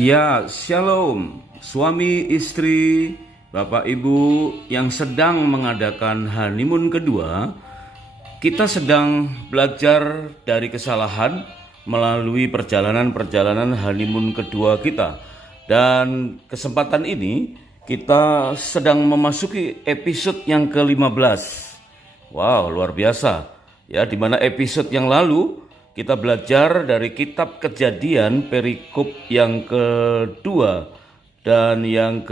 Ya, shalom, suami istri, bapak ibu yang sedang mengadakan honeymoon kedua. Kita sedang belajar dari kesalahan melalui perjalanan-perjalanan honeymoon kedua kita. Dan kesempatan ini kita sedang memasuki episode yang ke-15. Wow, luar biasa. Ya, di mana episode yang lalu kita belajar dari kitab Kejadian perikop yang kedua dan yang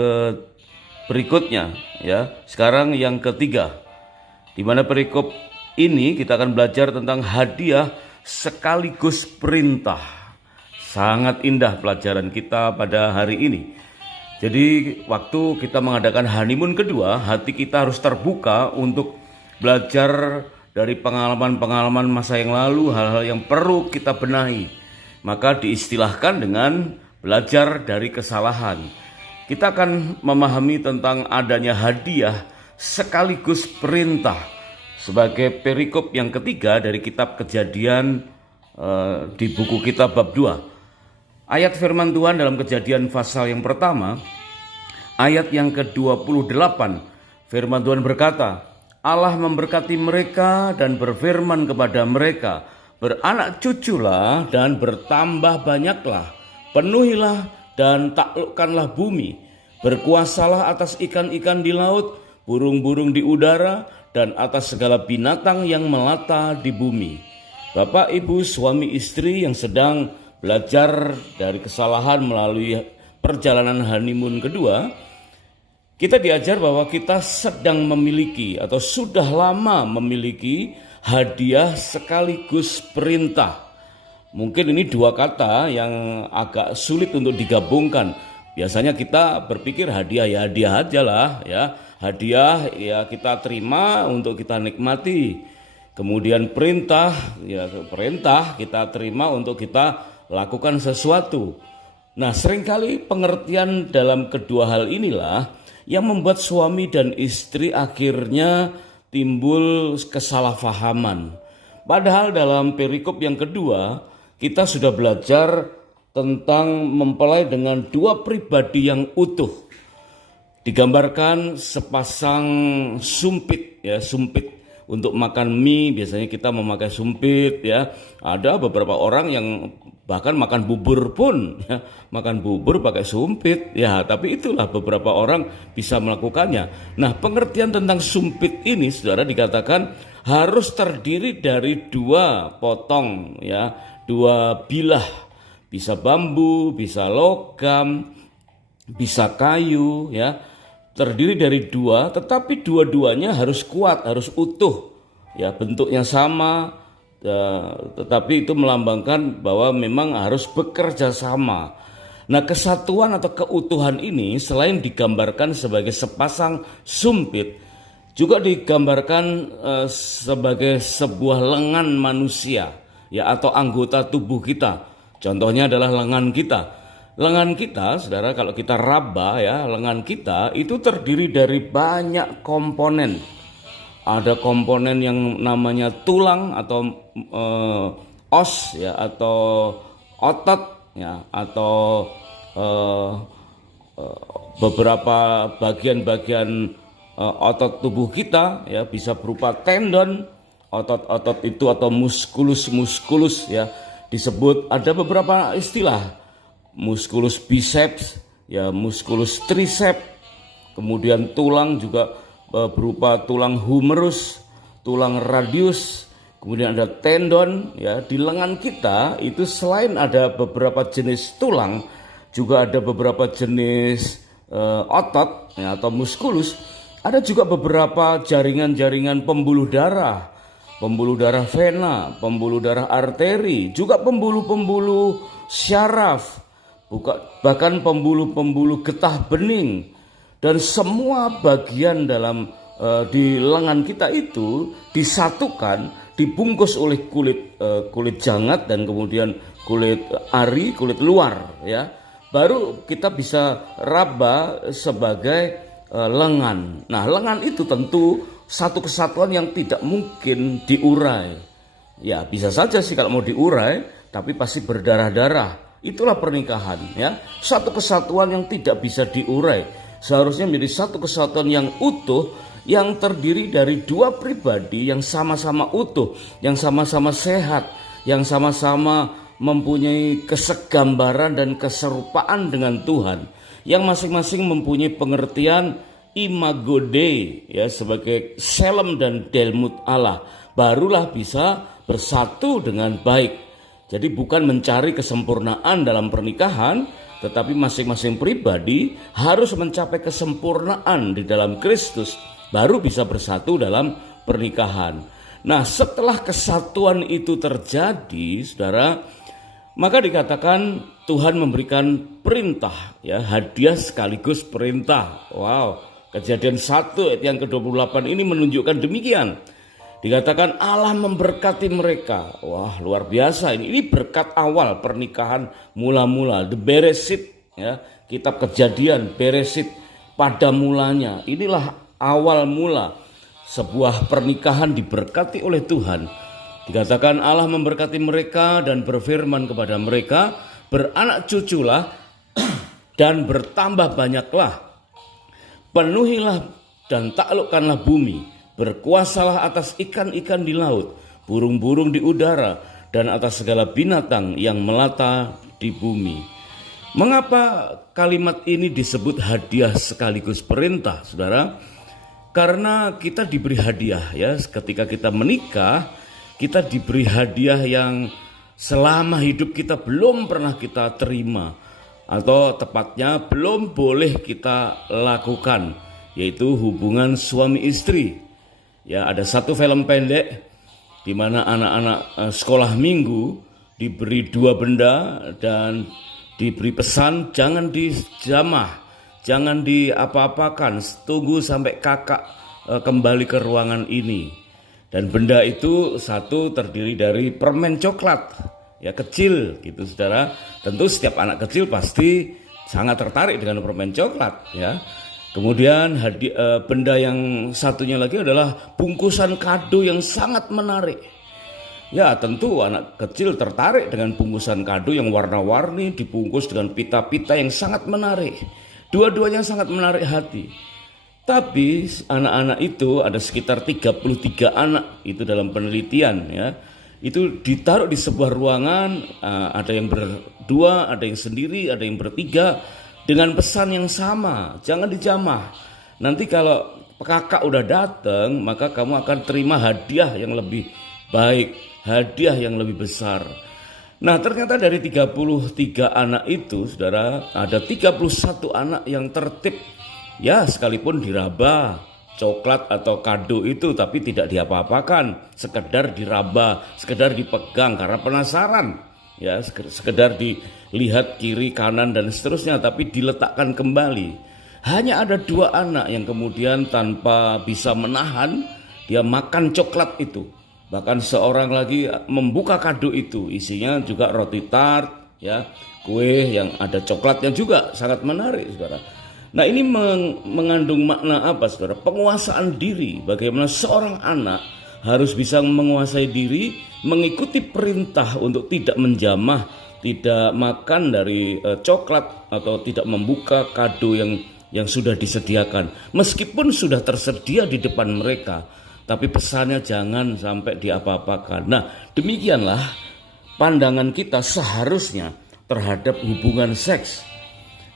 berikutnya, ya. Sekarang yang ketiga. Di mana perikop ini kita akan belajar tentang hadiah sekaligus perintah. Sangat indah pelajaran kita pada hari ini. Jadi waktu kita mengadakan honeymoon kedua, hati kita harus terbuka untuk belajar dari pengalaman-pengalaman masa yang lalu, hal-hal yang perlu kita benahi. Maka diistilahkan dengan belajar dari kesalahan. Kita akan memahami tentang adanya hadiah sekaligus perintah sebagai perikop yang ketiga dari kitab Kejadian di buku kita bab 2. Ayat firman Tuhan dalam Kejadian pasal yang pertama, ayat yang ke-28, firman Tuhan berkata, Allah memberkati mereka dan berfirman kepada mereka, beranak cuculah dan bertambah banyaklah, penuhilah dan taklukkanlah bumi, berkuasalah atas ikan-ikan di laut, burung-burung di udara, dan atas segala binatang yang melata di bumi. Bapak, ibu, suami, istri yang sedang belajar dari kesalahan melalui perjalanan honeymoon kedua, kita diajar bahwa kita sedang memiliki atau sudah lama memiliki hadiah sekaligus perintah. Mungkin ini dua kata yang agak sulit untuk digabungkan. Biasanya kita berpikir hadiah ya hadiah aja lah ya. Hadiah ya kita terima untuk kita nikmati. Kemudian perintah ya perintah kita terima untuk kita lakukan sesuatu. Nah, seringkali pengertian dalam kedua hal inilah yang membuat suami dan istri akhirnya timbul kesalahpahaman. Padahal dalam perikop yang kedua, kita sudah belajar tentang mempelai dengan dua pribadi yang utuh. Digambarkan sepasang sumpit, ya, sumpit untuk makan mie, biasanya kita memakai sumpit, ya. Ada beberapa orang yang bahkan makan bubur pun, ya, makan bubur pakai sumpit, ya. Tapi itulah beberapa orang bisa melakukannya. Nah, pengertian tentang sumpit ini, saudara, dikatakan harus terdiri dari dua potong, ya, dua bilah, bisa bambu, bisa logam, bisa kayu, ya. Terdiri dari dua, tetapi dua-duanya harus kuat, harus utuh, ya, bentuknya sama, tetapi itu melambangkan bahwa memang harus bekerja sama. Nah, kesatuan atau keutuhan ini selain digambarkan sebagai sepasang sumpit, juga digambarkan sebagai sebuah lengan manusia, ya, atau anggota tubuh kita. Contohnya adalah lengan kita. Lengan kita, saudara, kalau kita raba, ya, lengan kita itu terdiri dari banyak komponen. Ada komponen yang namanya tulang atau os, ya, atau otot, ya, atau beberapa bagian-bagian otot tubuh kita, ya, bisa berupa tendon. Otot-otot itu atau muskulus, ya, disebut ada beberapa istilah. Muskulus biceps, ya, muskulus triceps. Kemudian tulang juga berupa tulang humerus, tulang radius. Kemudian ada tendon, ya. Di lengan kita itu selain ada beberapa jenis tulang, juga ada beberapa jenis otot, ya, atau muskulus. Ada juga beberapa jaringan-jaringan pembuluh darah vena, pembuluh darah arteri, juga pembuluh-pembuluh syaraf, bahkan pembuluh-pembuluh getah bening. Dan semua bagian dalam di lengan kita itu disatukan, dibungkus oleh kulit jangat dan kemudian kulit ari, kulit luar, ya. Baru kita bisa raba sebagai lengan. Nah, lengan itu tentu satu kesatuan yang tidak mungkin diurai. Ya, bisa saja sih kalau mau diurai, tapi pasti berdarah-darah. Itulah pernikahan, ya. Satu kesatuan yang tidak bisa diurai. Seharusnya menjadi satu kesatuan yang utuh, yang terdiri dari dua pribadi yang sama-sama utuh, yang sama-sama sehat, yang sama-sama mempunyai kesegambaran dan keserupaan dengan Tuhan, yang masing-masing mempunyai pengertian imago Dei, ya, sebagai Shalom dan Delmut Allah, barulah bisa bersatu dengan baik. Jadi bukan mencari kesempurnaan dalam pernikahan, tetapi masing-masing pribadi harus mencapai kesempurnaan di dalam Kristus, baru bisa bersatu dalam pernikahan. Nah, setelah kesatuan itu terjadi, saudara, maka dikatakan Tuhan memberikan perintah, ya, hadiah sekaligus perintah. Wow, Kejadian 1 ayat yang ke-28 ini menunjukkan demikian. Dikatakan Allah memberkati mereka. Wah, luar biasa ini. Ini berkat awal pernikahan mula-mula, the Bereshit, ya, kitab Kejadian, Bereshit pada mulanya. Inilah awal mula sebuah pernikahan diberkati oleh Tuhan. Dikatakan Allah memberkati mereka dan berfirman kepada mereka, beranak cuculah dan bertambah banyaklah. Penuhilah dan taklukkanlah bumi. Berkuasalah atas ikan-ikan di laut, burung-burung di udara, dan atas segala binatang yang melata di bumi. Mengapa kalimat ini disebut hadiah sekaligus perintah, saudara? Karena kita diberi hadiah, ya. Ketika kita menikah, kita diberi hadiah yang selama hidup kita belum pernah kita terima, atau tepatnya belum boleh kita lakukan, yaitu hubungan suami istri. Ya, ada satu film pendek di mana anak-anak sekolah minggu diberi dua benda dan diberi pesan jangan dijamah, jangan diapa-apakan, tunggu sampai kakak kembali ke ruangan ini. Dan benda itu satu terdiri dari permen coklat, ya, kecil gitu, saudara. Tentu setiap anak kecil pasti sangat tertarik dengan permen coklat, ya. Kemudian benda yang satunya lagi adalah bungkusan kado yang sangat menarik. Ya, tentu anak kecil tertarik dengan bungkusan kado yang warna-warni, dibungkus dengan pita-pita yang sangat menarik. Dua-duanya sangat menarik hati. Tapi anak-anak itu ada sekitar 33 anak itu dalam penelitian, ya. Itu ditaruh di sebuah ruangan, ada yang berdua, ada yang sendiri, ada yang bertiga, dengan pesan yang sama, jangan dijamah. Nanti kalau kakak udah datang, maka kamu akan terima hadiah yang lebih baik, hadiah yang lebih besar. Nah, ternyata dari 33 anak itu, saudara, ada 31 anak yang tertib. Ya, sekalipun diraba coklat atau kado itu, tapi tidak diapa-apakan, sekedar diraba, sekedar dipegang karena penasaran. Ya, sekedar dilihat kiri kanan dan seterusnya, tapi diletakkan kembali. Hanya ada 2 anak yang kemudian tanpa bisa menahan, dia makan coklat itu. Bahkan seorang lagi membuka kado itu, isinya juga roti tart, ya, kue yang ada coklatnya juga, sangat menarik, saudara. Nah, ini mengandung makna apa, saudara? Penguasaan diri. Bagaimana seorang anak harus bisa menguasai diri, mengikuti perintah untuk tidak menjamah, tidak makan dari coklat, atau tidak membuka kado yang sudah disediakan. Meskipun sudah tersedia di depan mereka, tapi pesannya jangan sampai diapa-apakan. Nah, demikianlah pandangan kita seharusnya terhadap hubungan seks.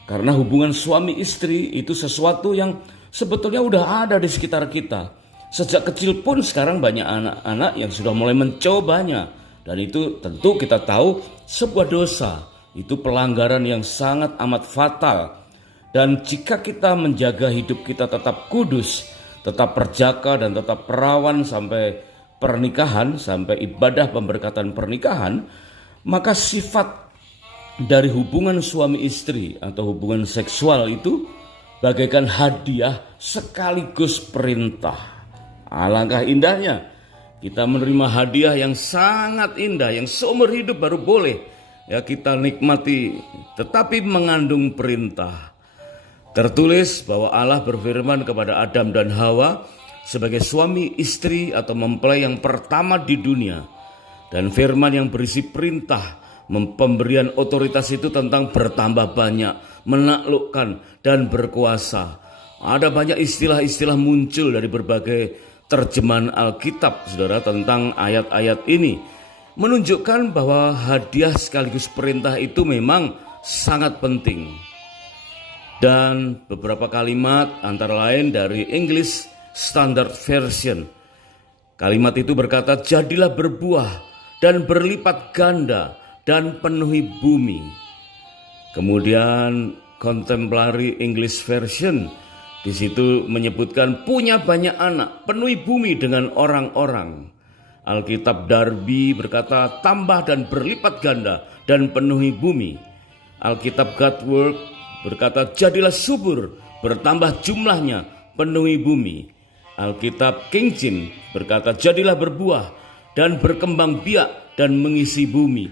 Karena hubungan suami istri itu sesuatu yang sebetulnya udah ada di sekitar kita. Sejak kecil pun sekarang banyak anak-anak yang sudah mulai mencobanya. Dan itu tentu kita tahu sebuah dosa. Itu pelanggaran yang sangat amat fatal. Dan jika kita menjaga hidup kita tetap kudus, tetap perjaka dan tetap perawan sampai pernikahan, sampai ibadah pemberkatan pernikahan, maka sifat dari hubungan suami istri atau hubungan seksual itu bagaikan hadiah sekaligus perintah. Alangkah indahnya kita menerima hadiah yang sangat indah, yang seumur hidup baru boleh, ya, kita nikmati, tetapi mengandung perintah. Tertulis bahwa Allah berfirman kepada Adam dan Hawa sebagai suami istri atau mempelai yang pertama di dunia. Dan firman yang berisi perintah Pemberian otoritas itu tentang bertambah banyak, menaklukkan, dan berkuasa. Ada banyak istilah-istilah muncul dari berbagai terjemahan Alkitab, saudara, tentang ayat-ayat ini. Menunjukkan bahwa hadiah sekaligus perintah itu memang sangat penting. Dan beberapa kalimat antara lain dari English Standard Version. Kalimat itu berkata, jadilah berbuah dan berlipat ganda dan penuhi bumi. Kemudian Contemporary English Version di situ menyebutkan punya banyak anak, penuhi bumi dengan orang-orang. Alkitab Darby berkata tambah dan berlipat ganda dan penuhi bumi. Alkitab Godword berkata jadilah subur, bertambah jumlahnya, penuhi bumi. Alkitab King James berkata jadilah berbuah dan berkembang biak dan mengisi bumi.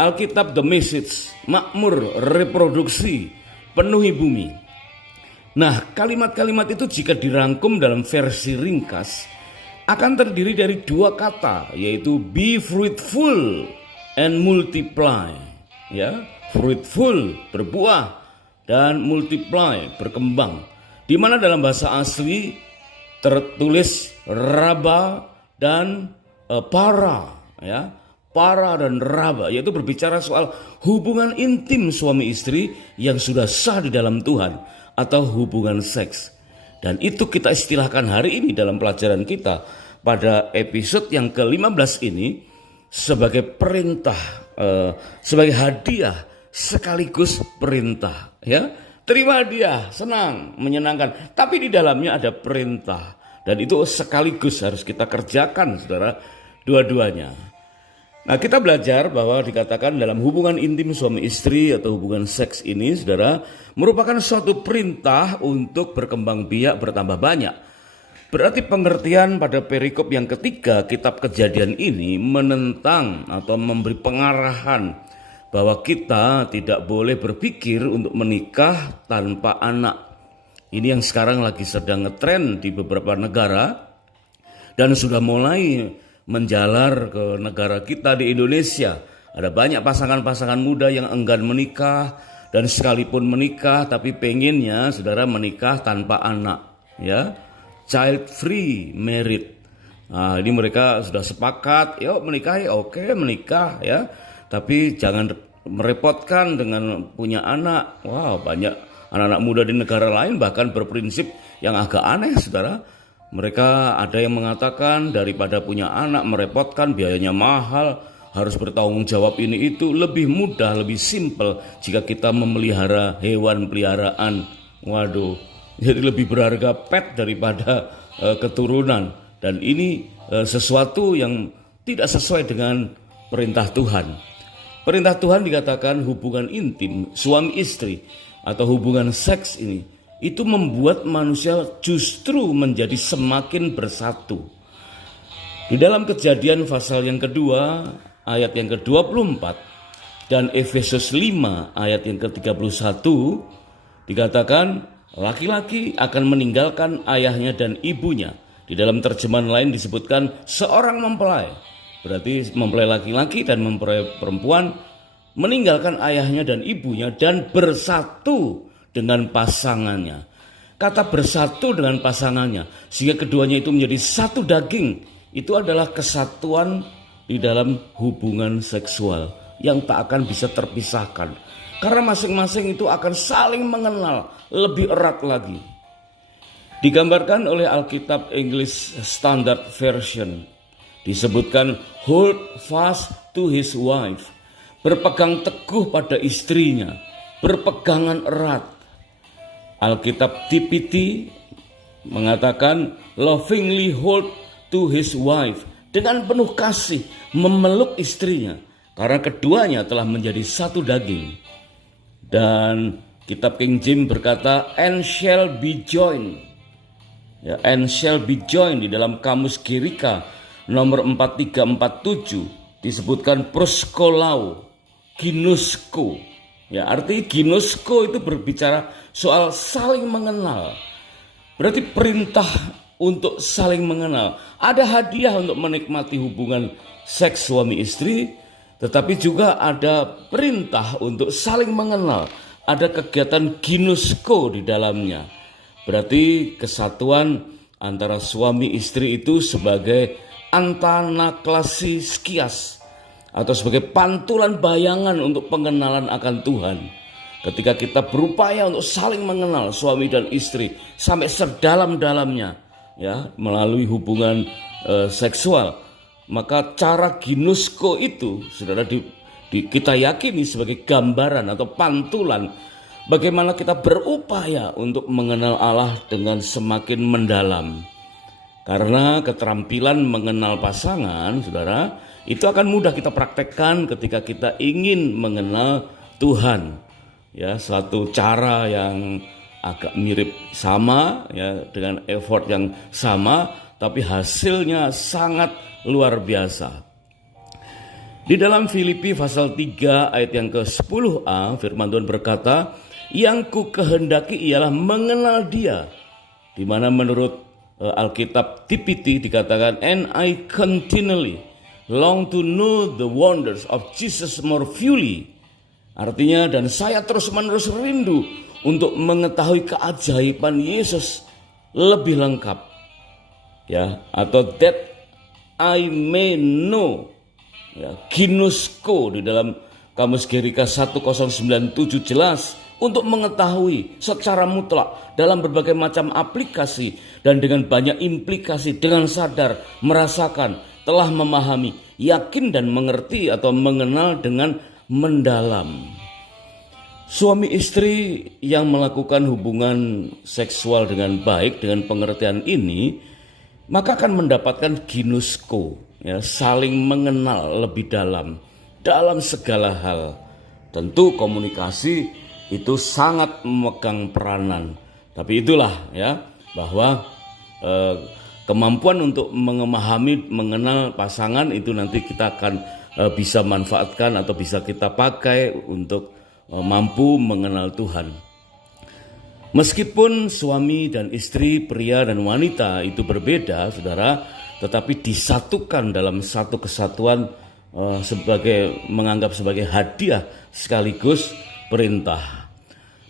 Alkitab The Message, makmur, reproduksi, penuhi bumi. Nah, kalimat-kalimat itu jika dirangkum dalam versi ringkas akan terdiri dari dua kata, yaitu be fruitful and multiply. Ya, fruitful, berbuah, dan multiply, berkembang. Di mana dalam bahasa asli tertulis raba dan para, ya. Para dan raba, yaitu berbicara soal hubungan intim suami istri yang sudah sah di dalam Tuhan atau hubungan seks. Dan itu kita istilahkan hari ini dalam pelajaran kita pada episode yang ke-15 ini sebagai perintah, sebagai hadiah sekaligus perintah. Ya, terima hadiah, senang, menyenangkan, tapi di dalamnya ada perintah dan itu sekaligus harus kita kerjakan, saudara, dua-duanya. Nah, kita belajar bahwa dikatakan dalam hubungan intim suami istri atau hubungan seks ini, saudara, merupakan suatu perintah untuk berkembang biak, bertambah banyak. Berarti pengertian pada perikop yang ketiga kitab Kejadian ini menentang atau memberi pengarahan bahwa kita tidak boleh berpikir untuk menikah tanpa anak. Ini yang sekarang lagi sedang ngetren di beberapa negara dan sudah mulai menjalar ke negara kita di Indonesia. Ada banyak pasangan-pasangan muda yang enggan menikah dan sekalipun menikah tapi pengennya saudara menikah tanpa anak, ya, child free marriage. Nah, ini mereka sudah sepakat, yuk menikah, ya oke menikah ya, tapi jangan merepotkan dengan punya anak. Wow, banyak anak-anak muda di negara lain bahkan berprinsip yang agak aneh, saudara. Mereka ada yang mengatakan daripada punya anak merepotkan, biayanya mahal, harus bertanggung jawab ini itu, lebih mudah, lebih simpel jika kita memelihara hewan peliharaan. Waduh, jadi lebih berharga pet daripada keturunan. Dan ini sesuatu yang tidak sesuai dengan perintah Tuhan. Perintah Tuhan dikatakan hubungan intim suami istri atau hubungan seks ini itu membuat manusia justru menjadi semakin bersatu. Di dalam Kejadian pasal yang kedua, ayat yang ke-24 dan Efesus 5 ayat yang ke-31 dikatakan laki-laki akan meninggalkan ayahnya dan ibunya. Di dalam terjemahan lain disebutkan seorang mempelai. Berarti mempelai laki-laki dan mempelai perempuan meninggalkan ayahnya dan ibunya dan bersatu dengan pasangannya. Kata bersatu dengan pasangannya sehingga keduanya itu menjadi satu daging, itu adalah kesatuan di dalam hubungan seksual yang tak akan bisa terpisahkan karena masing-masing itu akan saling mengenal lebih erat lagi. Digambarkan oleh Alkitab English Standard Version, disebutkan hold fast to his wife, berpegang teguh pada istrinya, berpegangan erat. Alkitab TPT mengatakan lovingly hold to his wife, dengan penuh kasih memeluk istrinya karena keduanya telah menjadi satu daging. Dan kitab King James berkata and shall be joined. Ya, and shall be joined di dalam kamus Gerika nomor 4347 disebutkan proskolau, ginosko. Ya, arti ginosko itu berbicara soal saling mengenal. Berarti perintah untuk saling mengenal. Ada hadiah untuk menikmati hubungan seks suami istri, tetapi juga ada perintah untuk saling mengenal. Ada kegiatan ginosko di dalamnya. Berarti kesatuan antara suami istri itu sebagai antanaklasi skias atau sebagai pantulan bayangan untuk pengenalan akan Tuhan. Ketika kita berupaya untuk saling mengenal suami dan istri sampai sedalam-dalamnya, ya, melalui hubungan seksual, maka cara ginosko itu, saudara, kita yakini sebagai gambaran atau pantulan bagaimana kita berupaya untuk mengenal Allah dengan semakin mendalam. Karena keterampilan mengenal pasangan, saudara, itu akan mudah kita praktekkan ketika kita ingin mengenal Tuhan. Ya, suatu cara yang agak mirip sama, ya, dengan effort yang sama, tapi hasilnya sangat luar biasa. Di dalam Filipi pasal 3 ayat yang ke-10a, firman Tuhan berkata, yang ku kehendaki ialah mengenal Dia, di mana menurut Alkitab TPT dikatakan, and I continually long to know the wonders of Jesus more fully. Artinya, dan saya terus-menerus rindu untuk mengetahui keajaiban Yesus lebih lengkap. Ya, atau that I may know. Ya, ginosko di dalam Kamus Gerika 1097 jelas untuk mengetahui secara mutlak dalam berbagai macam aplikasi dan dengan banyak implikasi, dengan sadar, merasakan, telah memahami, yakin dan mengerti atau mengenal dengan mendalam. Suami istri yang melakukan hubungan seksual dengan baik, dengan pengertian ini, maka akan mendapatkan ginosko, ya, saling mengenal lebih dalam segala hal. Tentu komunikasi itu sangat memegang peranan. Tapi itulah, ya, bahwa kemampuan untuk memahami, mengenal pasangan itu nanti kita akan bisa manfaatkan atau bisa kita pakai untuk mampu mengenal Tuhan. Meskipun suami dan istri, pria dan wanita itu berbeda, saudara, tetapi disatukan dalam satu kesatuan menganggap sebagai hadiah sekaligus perintah.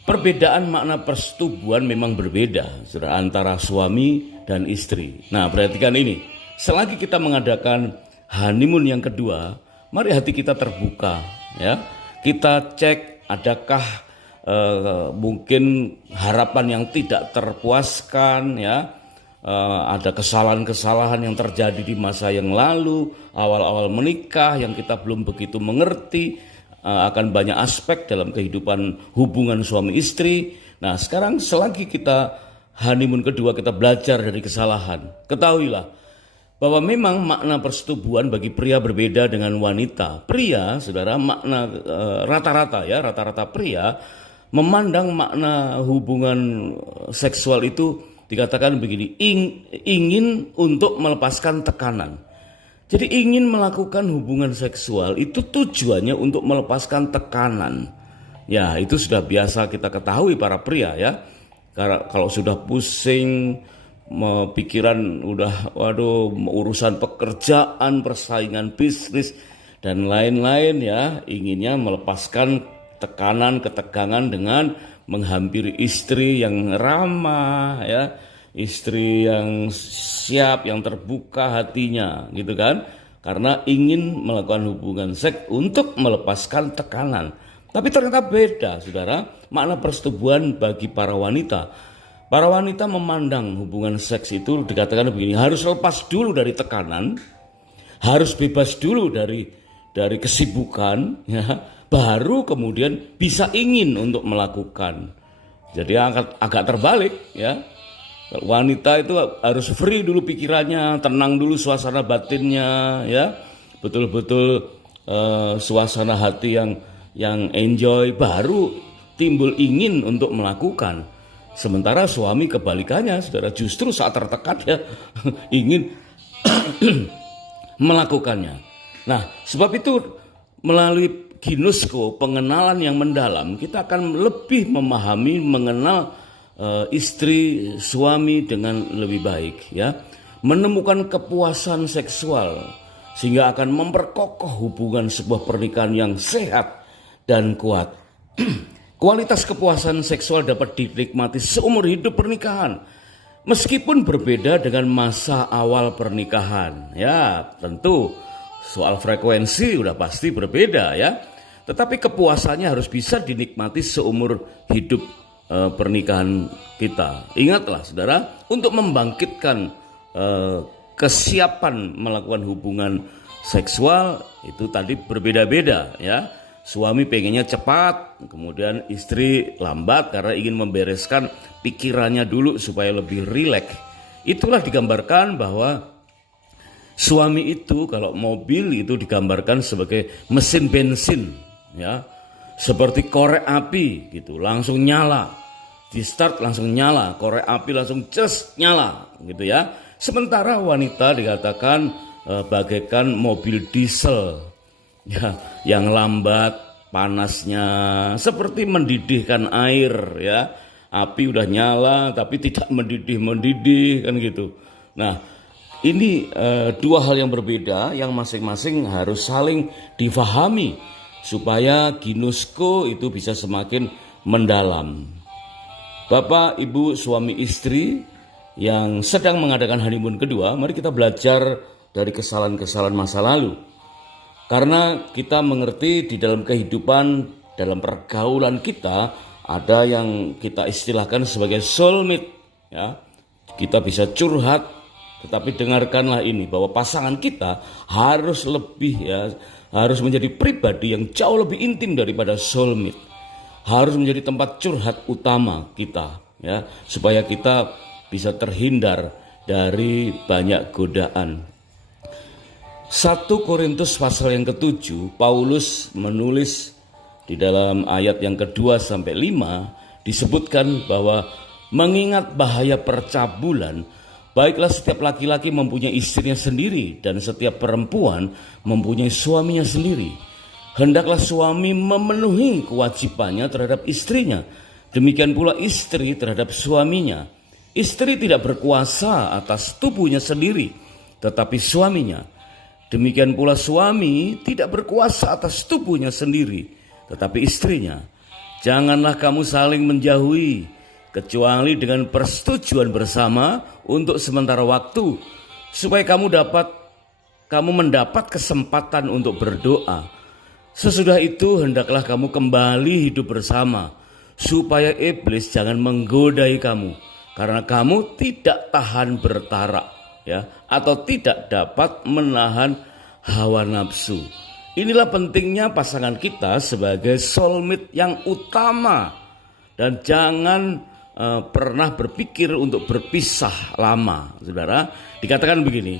Perbedaan makna persetubuhan memang berbeda, saudara, antara suami dan istri. Nah, perhatikan ini. Selagi kita mengadakan honeymoon yang kedua, mari hati kita terbuka, ya. Kita cek adakah mungkin harapan yang tidak terpuaskan, ya. Ada kesalahan-kesalahan yang terjadi di masa yang lalu, awal-awal menikah yang kita belum begitu mengerti akan banyak aspek dalam kehidupan hubungan suami istri. Nah, sekarang selagi kita honeymoon kedua, kita belajar dari kesalahan. Ketahuilah bahwa memang makna persetubuhan bagi pria berbeda dengan wanita. Pria, saudara, makna rata-rata pria memandang makna hubungan seksual itu dikatakan begini, ingin untuk melepaskan tekanan. Jadi ingin melakukan hubungan seksual itu tujuannya untuk melepaskan tekanan. Ya, itu sudah biasa kita ketahui para pria, ya. Karena kalau sudah pusing, pikiran udah urusan pekerjaan, persaingan bisnis dan lain-lain, ya, inginnya melepaskan tekanan, ketegangan dengan menghampiri istri yang ramah, ya, istri yang siap, yang terbuka hatinya, gitu kan, karena ingin melakukan hubungan seks untuk melepaskan tekanan. Tapi ternyata beda, saudara, makna persetubuhan bagi para wanita. Para wanita memandang hubungan seks itu dikatakan begini, harus lepas dulu dari tekanan, harus bebas dulu dari kesibukan, ya, baru kemudian bisa ingin untuk melakukan. Jadi agak terbalik, ya. Wanita itu harus free dulu pikirannya, tenang dulu suasana batinnya, ya, betul-betul suasana hati yang enjoy, baru timbul ingin untuk melakukan. Sementara suami kebalikannya, saudara, justru saat tertekan ya ingin melakukannya. Nah, sebab itu melalui ginosko, pengenalan yang mendalam, kita akan lebih memahami, mengenal istri, suami dengan lebih baik, ya. Menemukan kepuasan seksual sehingga akan memperkokoh hubungan sebuah pernikahan yang sehat dan kuat. Kualitas kepuasan seksual dapat dinikmati seumur hidup pernikahan, meskipun berbeda dengan masa awal pernikahan. Ya, tentu soal frekuensi udah pasti berbeda ya. Tetapi kepuasannya harus bisa dinikmati seumur hidup pernikahan kita. Ingatlah saudara, untuk membangkitkan kesiapan melakukan hubungan seksual itu tadi berbeda-beda ya. Suami pengennya cepat, kemudian istri lambat karena ingin membereskan pikirannya dulu supaya lebih rileks. Itulah digambarkan bahwa suami itu kalau mobil itu digambarkan sebagai mesin bensin ya, seperti korek api gitu, langsung nyala, di start langsung nyala, korek api langsung ces nyala gitu ya. Sementara wanita dikatakan bagaikan mobil diesel ya, yang lambat, panasnya seperti mendidihkan air ya. Api udah nyala tapi tidak mendidih kan gitu. Nah, ini dua hal yang berbeda yang masing-masing harus saling difahami supaya ginosko itu bisa semakin mendalam. Bapak, Ibu, suami istri yang sedang mengadakan honeymoon kedua, mari kita belajar dari kesalahan-kesalahan masa lalu. Karena kita mengerti di dalam kehidupan, dalam pergaulan kita, ada yang kita istilahkan sebagai soulmate ya. Kita bisa curhat, tetapi dengarkanlah ini, bahwa pasangan kita harus lebih ya, harus menjadi pribadi yang jauh lebih intim daripada soulmate. Harus menjadi tempat curhat utama kita ya, supaya kita bisa terhindar dari banyak godaan. 1 Korintus pasal yang ke-7, Paulus menulis di dalam ayat yang kedua sampai 5 disebutkan bahwa mengingat bahaya percabulan, baiklah setiap laki-laki mempunyai istrinya sendiri dan setiap perempuan mempunyai suaminya sendiri. Hendaklah suami memenuhi kewajibannya terhadap istrinya, demikian pula istri terhadap suaminya. Istri tidak berkuasa atas tubuhnya sendiri, tetapi suaminya. Demikian pula suami tidak berkuasa atas tubuhnya sendiri, tetapi istrinya. Janganlah kamu saling menjauhi, kecuali dengan persetujuan bersama untuk sementara waktu, supaya kamu mendapat kesempatan untuk berdoa. Sesudah itu hendaklah kamu kembali hidup bersama, supaya iblis jangan menggodai kamu, karena kamu tidak tahan bertarak ya, atau tidak dapat menahan hawa nafsu. Inilah pentingnya pasangan kita sebagai soulmate yang utama, dan jangan pernah berpikir untuk berpisah lama. Saudara, dikatakan begini,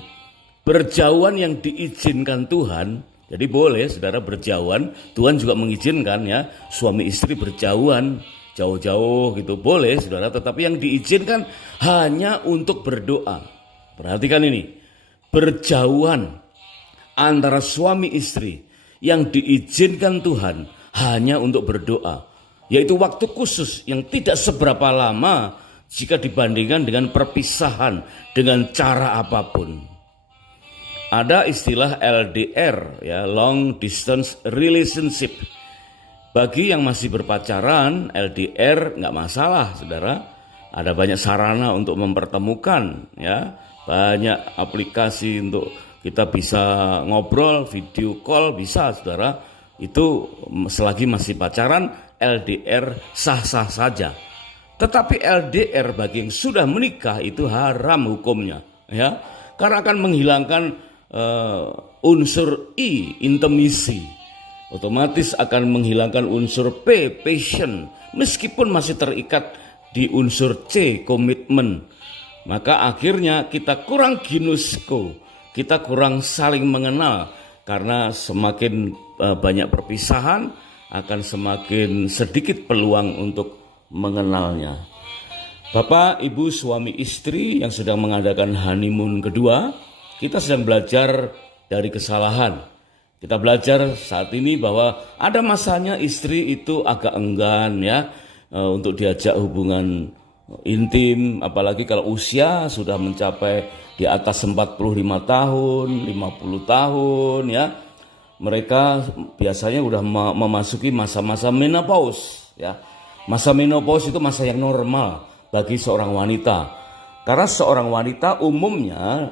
berjauhan yang diizinkan Tuhan. Jadi boleh saudara berjauhan, Tuhan juga mengizinkan ya, suami istri berjauhan jauh-jauh gitu, boleh saudara, tetapi yang diizinkan hanya untuk berdoa. Perhatikan ini, berjauhan antara suami istri yang diizinkan Tuhan hanya untuk berdoa, yaitu waktu khusus yang tidak seberapa lama jika dibandingkan dengan perpisahan dengan cara apapun. Ada istilah LDR ya, long distance relationship. Bagi yang masih berpacaran, LDR nggak masalah saudara. Ada banyak sarana untuk mempertemukan ya, banyak aplikasi untuk kita bisa ngobrol, video call bisa saudara. Itu selagi masih pacaran, LDR sah-sah saja. Tetapi LDR bagi yang sudah menikah itu haram hukumnya ya, karena akan menghilangkan unsur I, intimisi, otomatis akan menghilangkan unsur P, passion, meskipun masih terikat di unsur C, komitmen. Maka akhirnya kita kurang ginosko, kita kurang saling mengenal, karena semakin banyak perpisahan akan semakin sedikit peluang untuk mengenalnya. Bapak, Ibu, suami istri yang sedang mengadakan honeymoon kedua, kita sedang belajar dari kesalahan. Kita belajar saat ini bahwa ada masanya istri itu agak enggan ya, untuk diajak hubungan intim, apalagi kalau usia sudah mencapai di atas 45 tahun, 50 tahun ya. Mereka biasanya sudah memasuki masa-masa menopause ya. Masa menopause itu masa yang normal bagi seorang wanita. Karena seorang wanita umumnya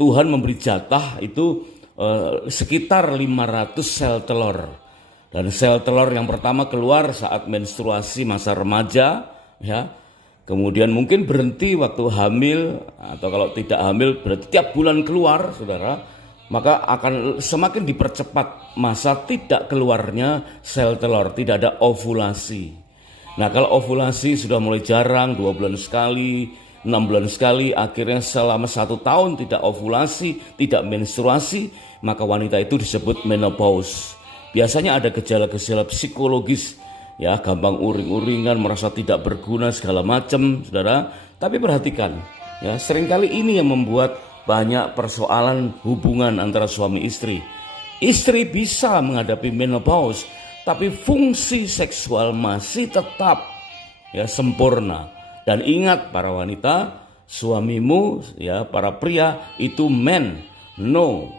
Tuhan memberi jatah itu sekitar 500 sel telur. Dan sel telur yang pertama keluar saat menstruasi masa remaja ya. Kemudian mungkin berhenti waktu hamil, atau kalau tidak hamil berarti tiap bulan keluar, saudara. Maka akan semakin dipercepat masa tidak keluarnya sel telur, tidak ada ovulasi. Nah, kalau ovulasi sudah mulai jarang, 2 bulan sekali, 6 bulan sekali, akhirnya selama 1 tahun tidak ovulasi, tidak menstruasi, maka wanita itu disebut menopause. Biasanya ada gejala-gejala psikologis, ya, gampang uring-uringan, merasa tidak berguna segala macam, saudara. Tapi perhatikan, ya, seringkali ini yang membuat banyak persoalan hubungan antara suami istri. Istri bisa menghadapi menopause, tapi fungsi seksual masih tetap ya sempurna. Dan ingat para wanita, suamimu ya para pria itu menopause.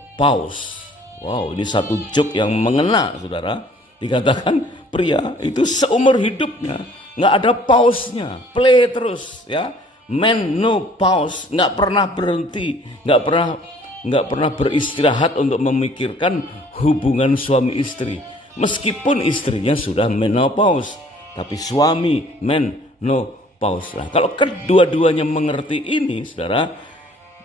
Wow, ini satu joke yang mengena, saudara. Dikatakan pria itu seumur hidupnya nggak ada pausnya, play terus ya. Menopause, nggak pernah berhenti, nggak pernah beristirahat untuk memikirkan hubungan suami istri. Meskipun istrinya sudah menopause, tapi suami menopause. Nah, kalau kedua-duanya mengerti ini, saudara,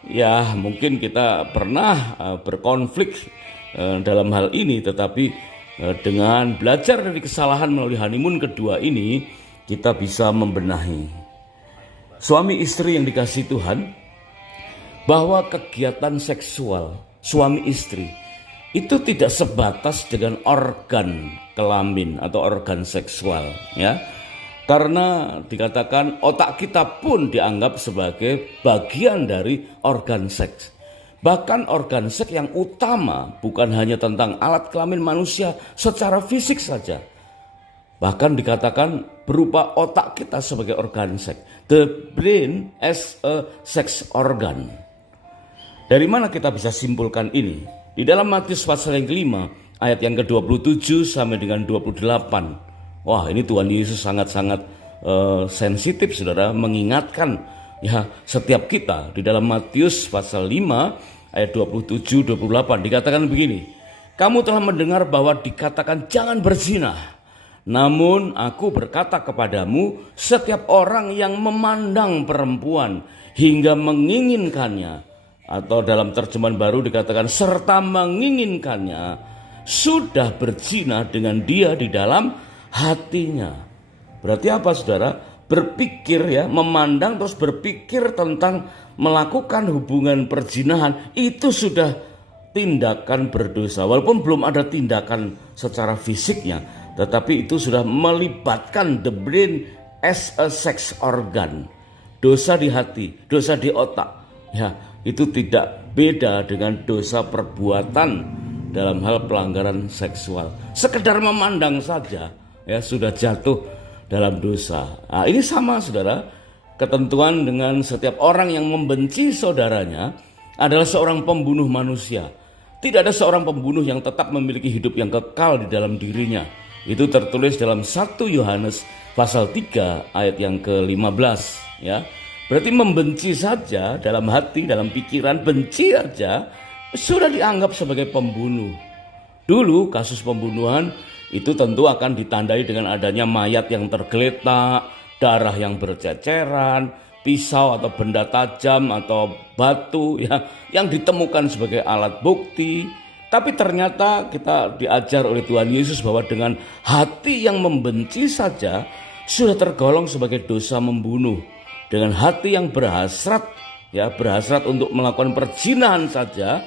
ya mungkin kita pernah berkonflik dalam hal ini, tetapi dengan belajar dari kesalahan melalui honeymoon kedua ini, kita bisa membenahi. Suami istri yang dikasihi Tuhan, bahwa kegiatan seksual suami istri itu tidak sebatas dengan organ kelamin atau organ seksual ya. Karena dikatakan otak kita pun dianggap sebagai bagian dari organ seks. Bahkan organ seks yang utama bukan hanya tentang alat kelamin manusia secara fisik saja. Bahkan dikatakan berupa otak kita sebagai organ seks. The brain as a sex organ. Dari mana kita bisa simpulkan ini? Di dalam Matius pasal yang kelima, ayat yang ke-27 sampai dengan 28. Wah, ini Tuhan Yesus sangat-sangat sensitif, saudara, mengingatkan ya setiap kita. Di dalam Matius pasal 5 ayat 27-28 dikatakan begini. Kamu telah mendengar bahwa dikatakan jangan berzina. Namun aku berkata kepadamu, setiap orang yang memandang perempuan hingga menginginkannya, atau dalam terjemahan baru dikatakan serta menginginkannya, sudah berzina dengan dia di dalam hatinya. Berarti apa, saudara? Berpikir ya, memandang terus berpikir tentang melakukan hubungan perzinahan, itu sudah tindakan berdosa. Walaupun belum ada tindakan secara fisiknya, tetapi itu sudah melibatkan the brain as a sex organ. Dosa di hati, dosa di otak. Ya, itu tidak beda dengan dosa perbuatan dalam hal pelanggaran seksual. Sekedar memandang saja ya sudah jatuh dalam dosa. Nah, ini sama, saudara. Ketentuan dengan setiap orang yang membenci saudaranya adalah seorang pembunuh manusia. Tidak ada seorang pembunuh yang tetap memiliki hidup yang kekal di dalam dirinya. Itu tertulis dalam 1 Yohanes pasal 3 ayat yang ke-15 ya. Berarti membenci saja dalam hati, dalam pikiran, benci saja sudah dianggap sebagai pembunuh. Dulu kasus pembunuhan itu tentu akan ditandai dengan adanya mayat yang tergeletak, darah yang berceceran, pisau atau benda tajam atau batu ya yang ditemukan sebagai alat bukti. Tapi ternyata kita diajar oleh Tuhan Yesus bahwa dengan hati yang membenci saja sudah tergolong sebagai dosa membunuh. Dengan hati yang berhasrat untuk melakukan perzinahan saja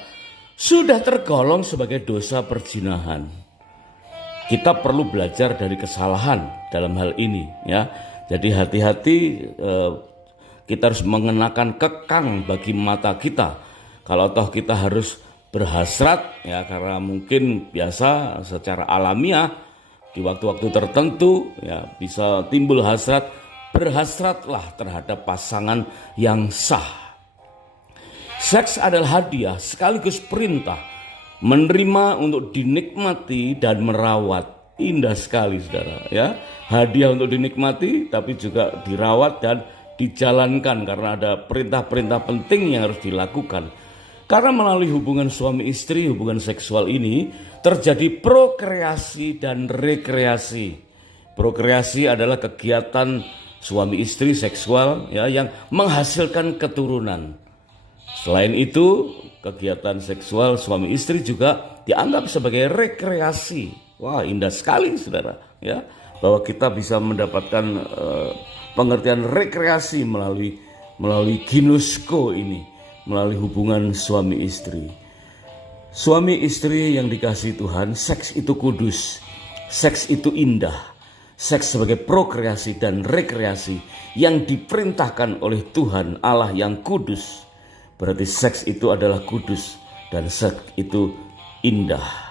sudah tergolong sebagai dosa perzinahan. Kita perlu belajar dari kesalahan dalam hal ini ya. Jadi hati-hati, kita harus mengenakan kekang bagi mata kita. Kalau toh kita harus berhasrat ya, karena mungkin biasa secara alamiah di waktu-waktu tertentu ya bisa timbul hasrat berhasratlah terhadap pasangan yang sah. Seks adalah hadiah sekaligus perintah, menerima untuk dinikmati dan merawat. Indah sekali saudara ya. Hadiah untuk dinikmati tapi juga dirawat dan dijalankan karena ada perintah-perintah penting yang harus dilakukan. Karena melalui hubungan suami istri, hubungan seksual ini terjadi prokreasi dan rekreasi. Prokreasi adalah kegiatan suami istri seksual ya yang menghasilkan keturunan. Selain itu, kegiatan seksual suami istri juga dianggap sebagai rekreasi. Wah, indah sekali saudara ya, bahwa kita bisa mendapatkan pengertian rekreasi melalui ginosko ini, melalui hubungan suami istri. Suami istri yang dikasihi Tuhan, seks itu kudus, seks itu indah, seks sebagai prokreasi dan rekreasi yang diperintahkan oleh Tuhan Allah yang kudus. Berarti seks itu adalah kudus dan seks itu indah.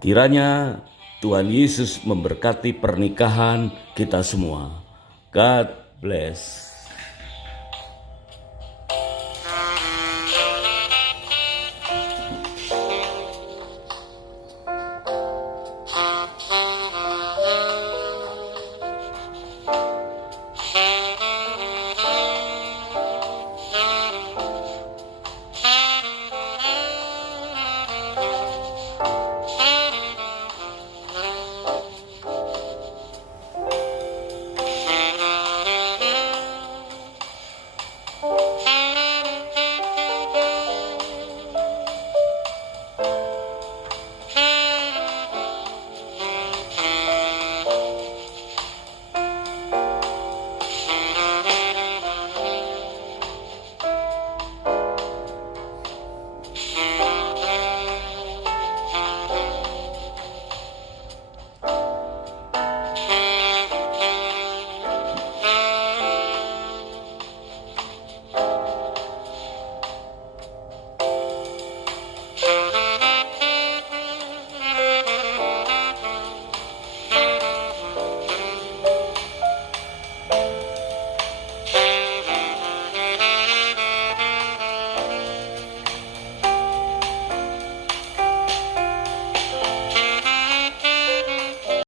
Kiranya Tuhan Yesus memberkati pernikahan kita semua. God bless.